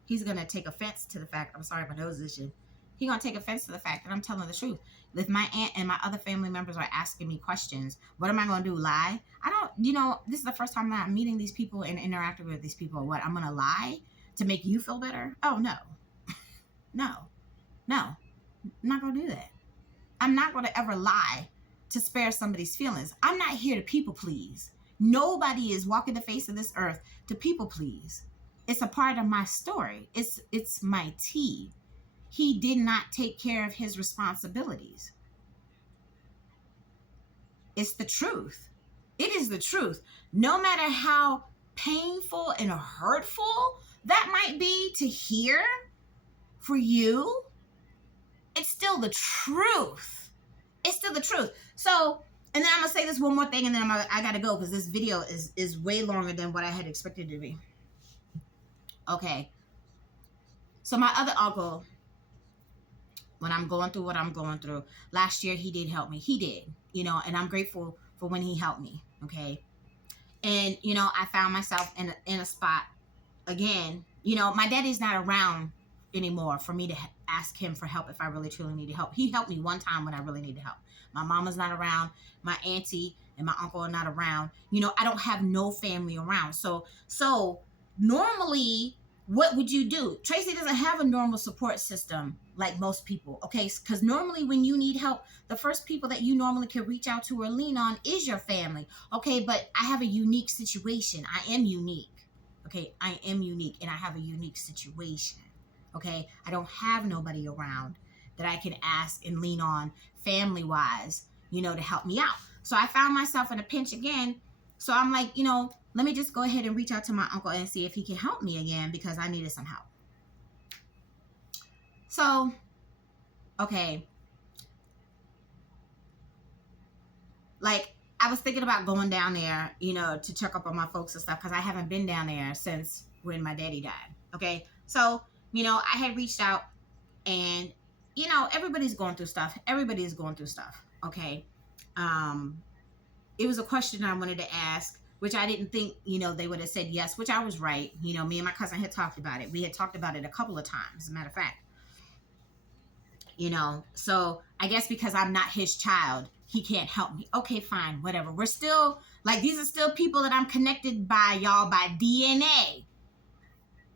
he's going to take offense to the fact, I'm sorry, my nose is itching. He's going to take offense to the fact that I'm telling the truth. If my aunt and my other family members are asking me questions, what am I going to do? Lie? I don't, you know, this is the first time I'm meeting these people and interacting with these people. What, I'm going to lie to make you feel better? Oh, no. No. I'm not going to do that. I'm not going to ever lie to spare somebody's feelings. I'm not here to people please. Nobody is walking the face of this earth to people please. It's a part of my story. It's my tea. He did not take care of his responsibilities. It's the truth. It is the truth. No matter how painful and hurtful that might be to hear for you, it's still the truth. It's still the truth. So, and then I'm going to say this one more thing, and then I got to go because this video is way longer than what I had expected it to be. Okay. So my other uncle, when I'm going through what I'm going through, last year he did help me. He did, you know, and I'm grateful for when he helped me. Okay. And, you know, I found myself in a spot again. You know, my daddy's not around anymore for me to ask him for help if I really truly needed help. He helped me one time when I really needed help. My mama's not around. My auntie and my uncle are not around. You know, I don't have no family around. So normally, what would you do? Traci doesn't have a normal support system like most people, okay? Because normally when you need help, the first people that you normally can reach out to or lean on is your family, okay? But I have a unique situation. I am unique, okay? I am unique, and I have a unique situation, okay? I don't have nobody around that I can ask and lean on family-wise, you know, to help me out. So I found myself in a pinch again. So I'm like, you know, let me just go ahead and reach out to my uncle and see if he can help me again because I needed some help. So, okay. Like, I was thinking about going down there, you know, to check up on my folks and stuff because I haven't been down there since when my daddy died. Okay. So, you know, I had reached out and, you know, everybody's going through stuff. Everybody is going through stuff. Okay. It was a question I wanted to ask, which I didn't think, you know, they would have said yes, which I was right. You know, me and my cousin had talked about it. We had talked about it a couple of times, as a matter of fact. You know, so I guess because I'm not his child, he can't help me. Okay, fine, whatever. We're still, like, these are still people that I'm connected by, y'all, by DNA.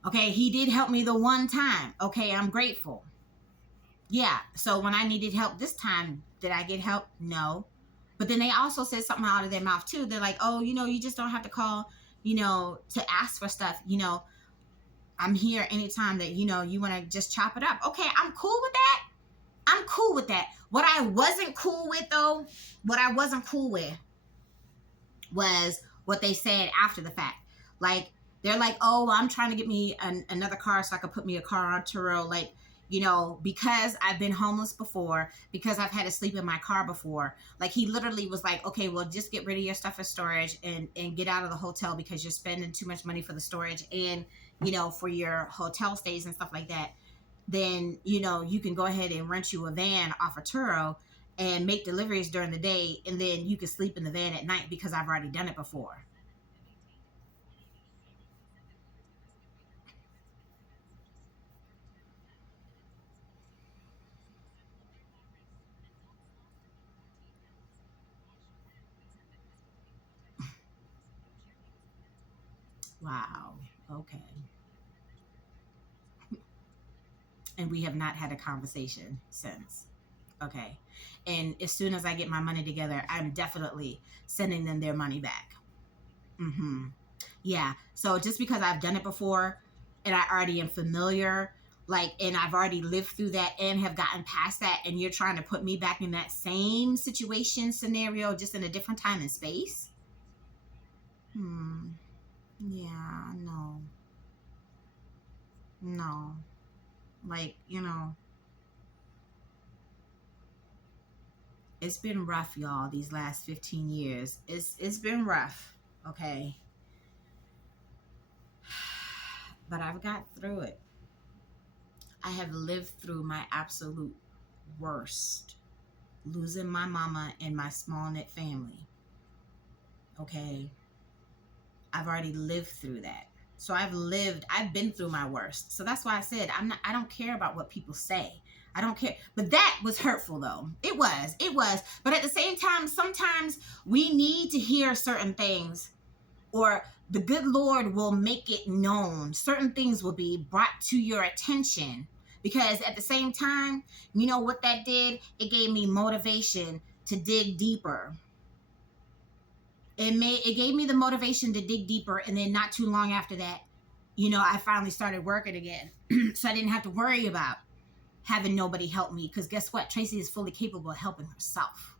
Okay, he did help me the one time. Okay, I'm grateful. Yeah, so when I needed help this time, did I get help? No. But then they also said something out of their mouth too. They're like, oh, you just don't have to call, to ask for stuff. I'm here anytime that, you want to just chop it up. Okay, I'm cool with that. I'm cool with that. What I wasn't cool with, though, was what they said after the fact. Like, they're like, oh, well, I'm trying to get me another car so I could put me a car on Turo. Like, because I've been homeless before, because I've had to sleep in my car before. Like, he literally was like, okay, well, just get rid of your stuff in storage and get out of the hotel because you're spending too much money for the storage and, for your hotel stays and stuff like that. Then, you can go ahead and rent you a van off of Turo and make deliveries during the day, and then you can sleep in the van at night because I've already done it before. Wow. Okay. And we have not had a conversation since. Okay. And as soon as I get my money together, I'm definitely sending them their money back. Mm-hmm. Yeah. So just because I've done it before and I already am familiar, like, and I've already lived through that and have gotten past that, and you're trying to put me back in that same situation scenario, just in a different time and space. Hmm. Yeah. No. No. Like, it's been rough, y'all, these last 15 years. It's been rough. Okay. But I've got through it. I have lived through my absolute worst, losing my mama and my small knit family. Okay. I've already lived through that. So I've been through my worst. So that's why I said I don't care about what people say. I don't care. But that was hurtful though. It was. But at the same time, sometimes we need to hear certain things, or the good Lord will make it known. Certain things will be brought to your attention, because at the same time, you know what that did? It gave me motivation to dig deeper. It gave me the motivation to dig deeper, and then not too long after that, I finally started working again. So I didn't have to worry about having nobody help me, because guess what? Traci is fully capable of helping herself.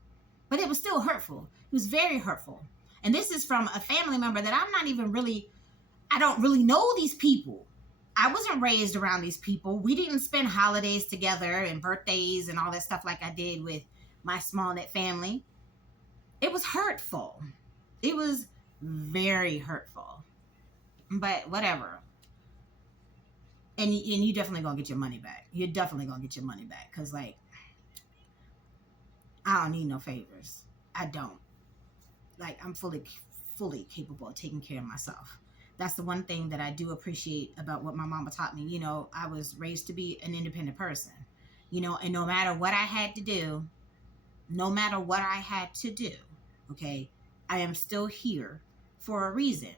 But it was still hurtful. It was very hurtful. And this is from a family member that I don't really know these people. I wasn't raised around these people. We didn't spend holidays together and birthdays and all that stuff like I did with my small knit family. It was hurtful. It was very hurtful. But whatever. And you definitely gonna get your money back. You're definitely gonna get your money back. Cause, like, I don't need no favors. I don't. Like, I'm fully capable of taking care of myself. That's the one thing that I do appreciate about what my mama taught me. I was raised to be an independent person. And no matter what I had to do, okay, I am still here for a reason.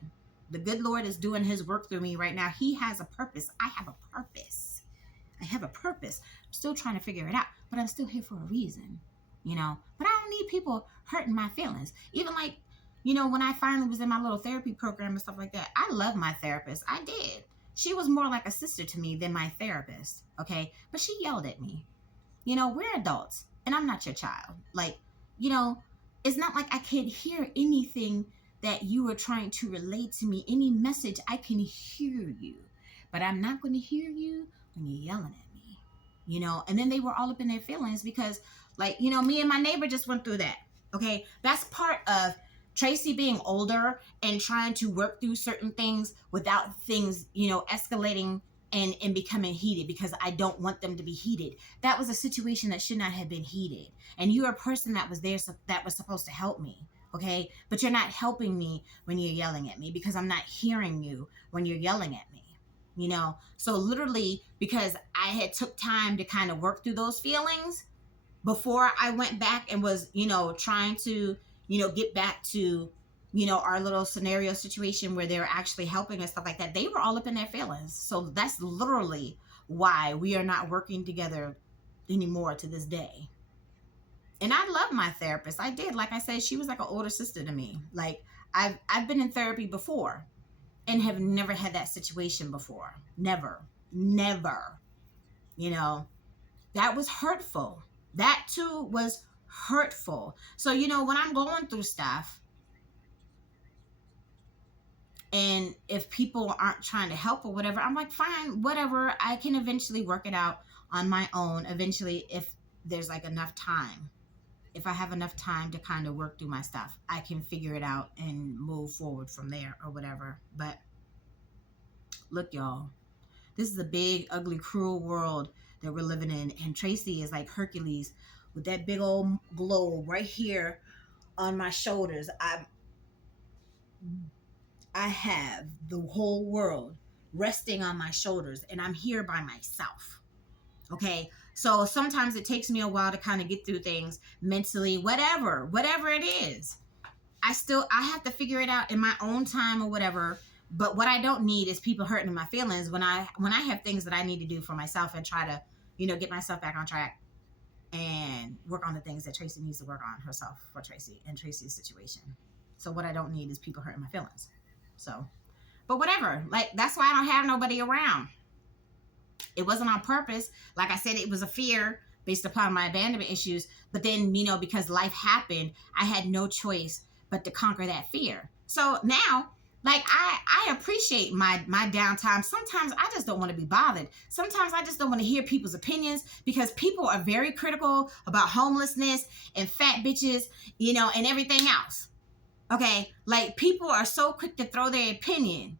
The good Lord is doing his work through me right now. He has a purpose. I have a purpose. I'm still trying to figure it out, but I'm still here for a reason. But I don't need people hurting my feelings. Even, like, when I finally was in my little therapy program and stuff like that, I love my therapist. I did. She was more like a sister to me than my therapist. Okay. But she yelled at me. We're adults and I'm not your child. Like, it's not like I can't hear anything that you are trying to relate to me. Any message, I can hear you. But I'm not going to hear you when you're yelling at me. And then they were all up in their feelings because, like, me and my neighbor just went through that. Okay. That's part of Traci being older and trying to work through certain things without things, escalating and becoming heated, because I don't want them to be heated. That was a situation that should not have been heated. And you're a person that was there, that was supposed to help me. Okay. But you're not helping me when you're yelling at me, because I'm not hearing you when you're yelling at me. So literally, because I had took time to kind of work through those feelings before I went back and was, trying to, get back to, our little scenario situation where they're actually helping and stuff like that, they were all up in their feelings. So that's literally why we are not working together anymore to this day. And I love my therapist. I did. Like I said, she was like an older sister to me. Like I've been in therapy before and have never had that situation before. Never. Never. That was hurtful. That too was hurtful. So, when I'm going through stuff, and if people aren't trying to help or whatever, I'm like, fine, whatever. I can eventually work it out on my own. Eventually, if there's like enough time, if I have enough time to kind of work through my stuff, I can figure it out and move forward from there or whatever. But look, y'all, this is a big, ugly, cruel world that we're living in. And Traci is like Hercules with that big old globe right here on my shoulders. I have the whole world resting on my shoulders, and I'm here by myself. Okay. So sometimes it takes me a while to kind of get through things mentally, whatever it is. I have to figure it out in my own time or whatever. But what I don't need is people hurting my feelings when I have things that I need to do for myself and try to, get myself back on track and work on the things that Traci needs to work on herself for Traci and Traci's situation. So what I don't need is people hurting my feelings. So, but whatever, like, that's why I don't have nobody around. It wasn't on purpose. Like I said, it was a fear based upon my abandonment issues. But then, because life happened, I had no choice but to conquer that fear. So now, like, I appreciate my downtime. Sometimes I just don't want to be bothered. Sometimes I just don't want to hear people's opinions because people are very critical about homelessness and fat bitches, and everything else. Okay, like, people are so quick to throw their opinion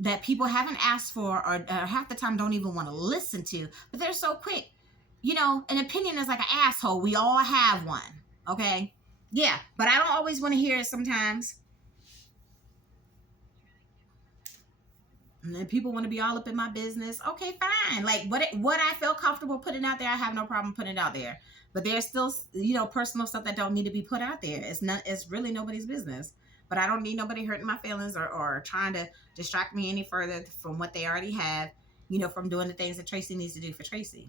that people haven't asked for or half the time don't even want to listen to, but they're so quick. An opinion is like an asshole. We all have one, okay? Yeah, but I don't always want to hear it sometimes. And then people want to be all up in my business. Okay, fine. Like, what I feel comfortable putting out there, I have no problem putting it out there. But there's still, personal stuff that don't need to be put out there. It's really nobody's business. But I don't need nobody hurting my feelings or trying to distract me any further from what they already have, from doing the things that Traci needs to do for Traci.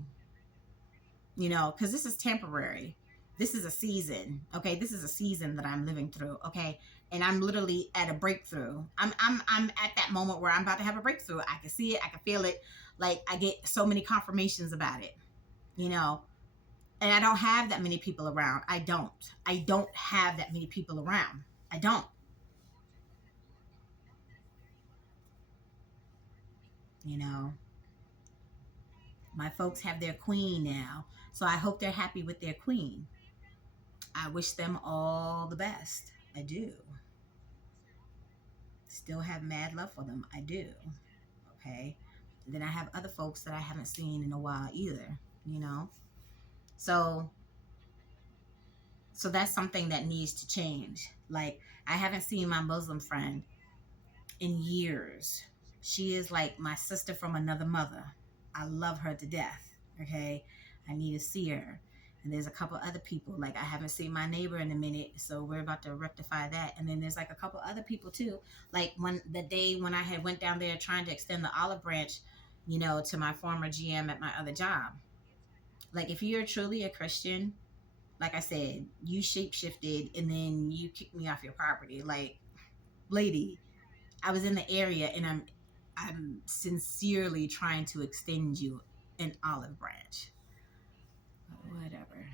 Because this is temporary. This is a season, okay? This is a season that I'm living through, okay? And I'm literally at a breakthrough. I'm at that moment where I'm about to have a breakthrough. I can see it. I can feel it. Like, I get so many confirmations about it, And I don't have that many people around. I don't have that many people around. I don't. My folks have their queen now. So I hope they're happy with their queen. I wish them all the best. I do. Still have mad love for them. I do. Okay. And then I have other folks that I haven't seen in a while either, So that's something that needs to change. Like, I haven't seen my Muslim friend in years. She is like my sister from another mother. I love her to death. Okay. I need to see her. And there's a couple other people, like, I haven't seen my neighbor in a minute, so we're about to rectify that. And then there's like a couple other people too. Like, the day when I had went down there trying to extend the olive branch, to my former GM at my other job. Like, if you're truly a Christian, like I said, you shape-shifted and then you kicked me off your property. Like, lady, I was in the area and I'm sincerely trying to extend you an olive branch. Whatever,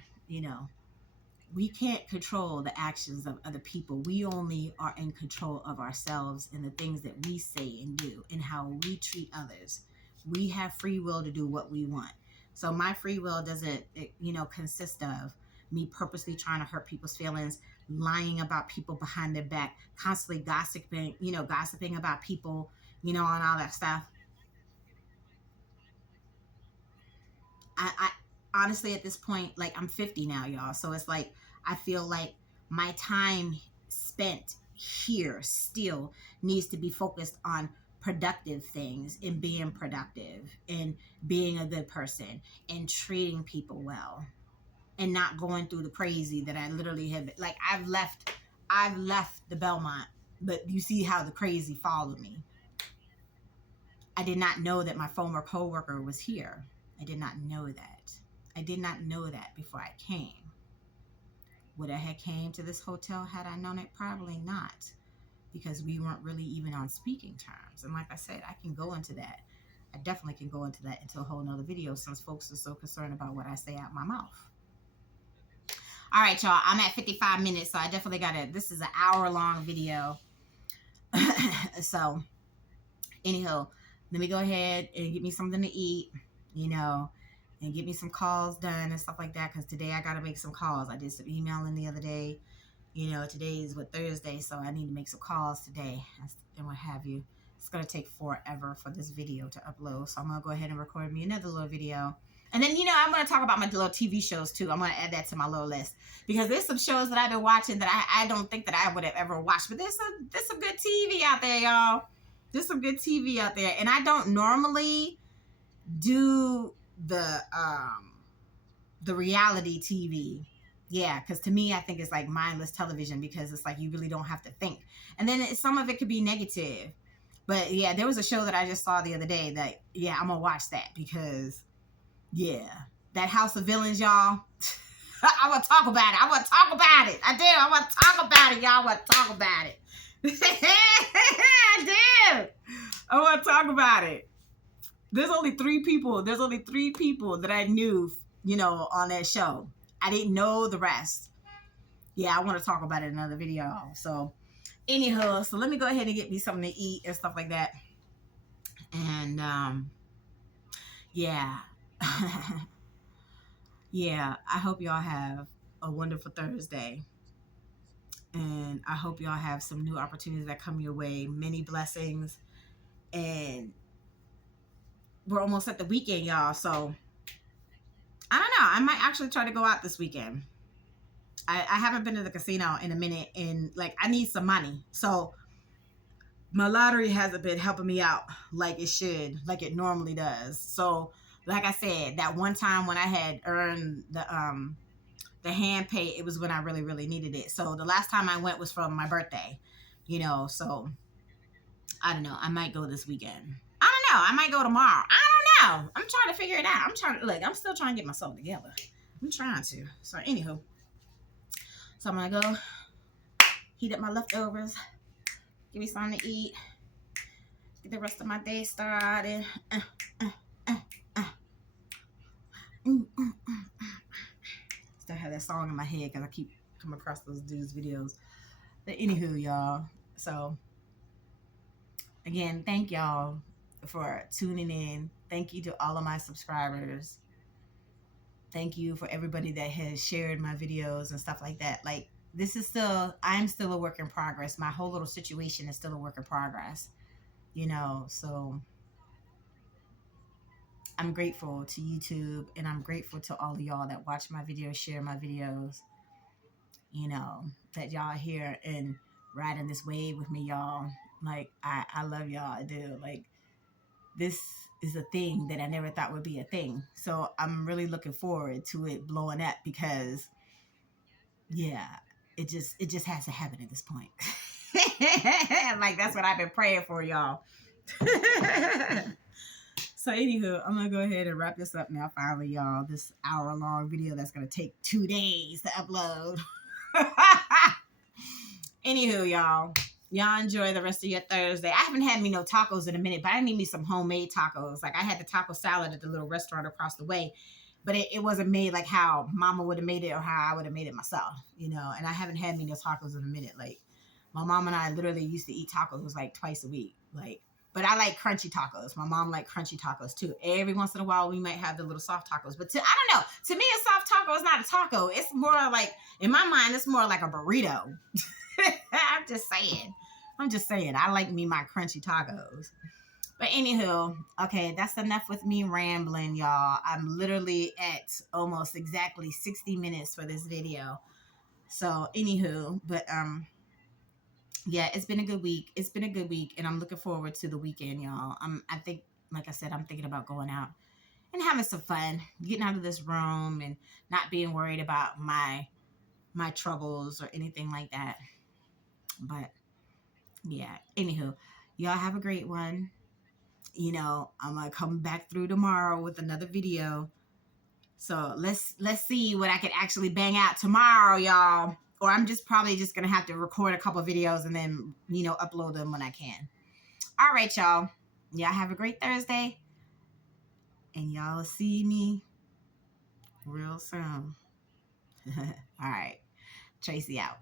we can't control the actions of other people. We only are in control of ourselves and the things that we say and do and how we treat others. We have free will to do what we want. So my free will doesn't, consist of me purposely trying to hurt people's feelings, lying about people behind their back, constantly gossiping about people, and all that stuff. I honestly, at this point, like, I'm 50 now, y'all. So it's like, I feel like my time spent here still needs to be focused on productive things and being productive and being a good person and treating people well. and not going through the crazy that I literally have. Like, I've left the Belmont, but you see how the crazy followed me. I did not know that my former coworker was here. I did not know that. I did not know that before I came. Would I have came to this hotel had I known it? Probably not, because we weren't really even on speaking terms. And like I said, I can go into that. I definitely can go into that into a whole nother video, since folks are so concerned about what I say out my mouth. All right, y'all, I'm at 55 minutes, so I definitely this is an hour-long video. So, anyhow, let me go ahead and get me something to eat, and get me some calls done and stuff like that, because today I got to make some calls. I did some emailing the other day. Today is Thursday, so I need to make some calls today and what have you. It's going to take forever for this video to upload, so I'm going to go ahead and record me another little video. And then, I'm going to talk about my little TV shows, too. I'm going to add that to my little list, because there's some shows that I've been watching that I don't think that I would have ever watched. But there's some good TV out there, y'all. There's some good TV out there. And I don't normally do the reality TV. Yeah, because to me, I think it's like mindless television, because it's like you really don't have to think. And then some of it could be negative. But, yeah, there was a show that I just saw the other day that, yeah, I'm going to watch that, because... yeah, that House of Villains, y'all. I want to talk about it. I want to talk about it. I do. I want to talk about it, y'all. I want to talk about it. I do. I want to talk about it. There's only 3 people. There's only 3 people that I knew, on that show. I didn't know the rest. Yeah, I want to talk about it in another video. So, anywho, so let me go ahead and get me something to eat and stuff like that. And, yeah. Yeah, I hope y'all have a wonderful Thursday. And I hope y'all have some new opportunities that come your way. Many blessings. And we're almost at the weekend, y'all. So, I don't know. I might actually try to go out this weekend. I haven't been to the casino in a minute. And, I need some money. So, my lottery hasn't been helping me out like it should, like it normally does. So, like I said, that one time when I had earned the hand pay, it was when I really, really needed it. So the last time I went was from my birthday, so I don't know. I might go this weekend. I don't know. I might go tomorrow. I don't know. I'm trying to figure it out. I'm still trying to get myself together. I'm trying to. So anywho, so I'm going to go heat up my leftovers, give me something to eat, get the rest of my day started. Still have that song in my head because I keep coming across those dudes' videos. But anywho, y'all. So, again, thank y'all for tuning in. Thank you to all of my subscribers. Thank you for everybody that has shared my videos and stuff like that. I'm still a work in progress. My whole little situation is still a work in progress. So... I'm grateful to YouTube, and I'm grateful to all of y'all that watch my videos, share my videos, that y'all are here and riding this wave with me, y'all. I love y'all. I do. This is a thing that I never thought would be a thing. So I'm really looking forward to it blowing up, because, yeah, it just has to happen at this point. That's what I've been praying for, y'all. So anywho, I'm going to go ahead and wrap this up now finally, y'all. This hour-long video that's going to take 2 days to upload. Anywho, y'all enjoy the rest of your Thursday. I haven't had me no tacos in a minute, but I need me some homemade tacos. I had the taco salad at the little restaurant across the way, but it wasn't made like how Mama would have made it or how I would have made it myself, and I haven't had me no tacos in a minute. My mom and I literally used to eat tacos twice a week, But I like crunchy tacos. My mom liked crunchy tacos too. Every once in a while, we might have the little soft tacos. But I don't know. To me, a soft taco is not a taco. It's more in my mind, it's more like a burrito. I'm just saying. I like me my crunchy tacos. But anywho, okay, that's enough with me rambling, y'all. I'm literally at almost exactly 60 minutes for this video. So anywho, but yeah, it's been a good week. And I'm looking forward to the weekend, y'all. I think, like I said, I'm thinking about going out and having some fun, getting out of this room and not being worried about my troubles or anything like that. But yeah, anywho, y'all have a great one. You know, I'm gonna come back through tomorrow with another video. So let's see what I can actually bang out tomorrow, y'all. Or I'm just probably just gonna have to record a couple videos and then, you know, upload them when I can. All right, y'all. Y'all have a great Thursday. And y'all see me real soon. All right. Traci out.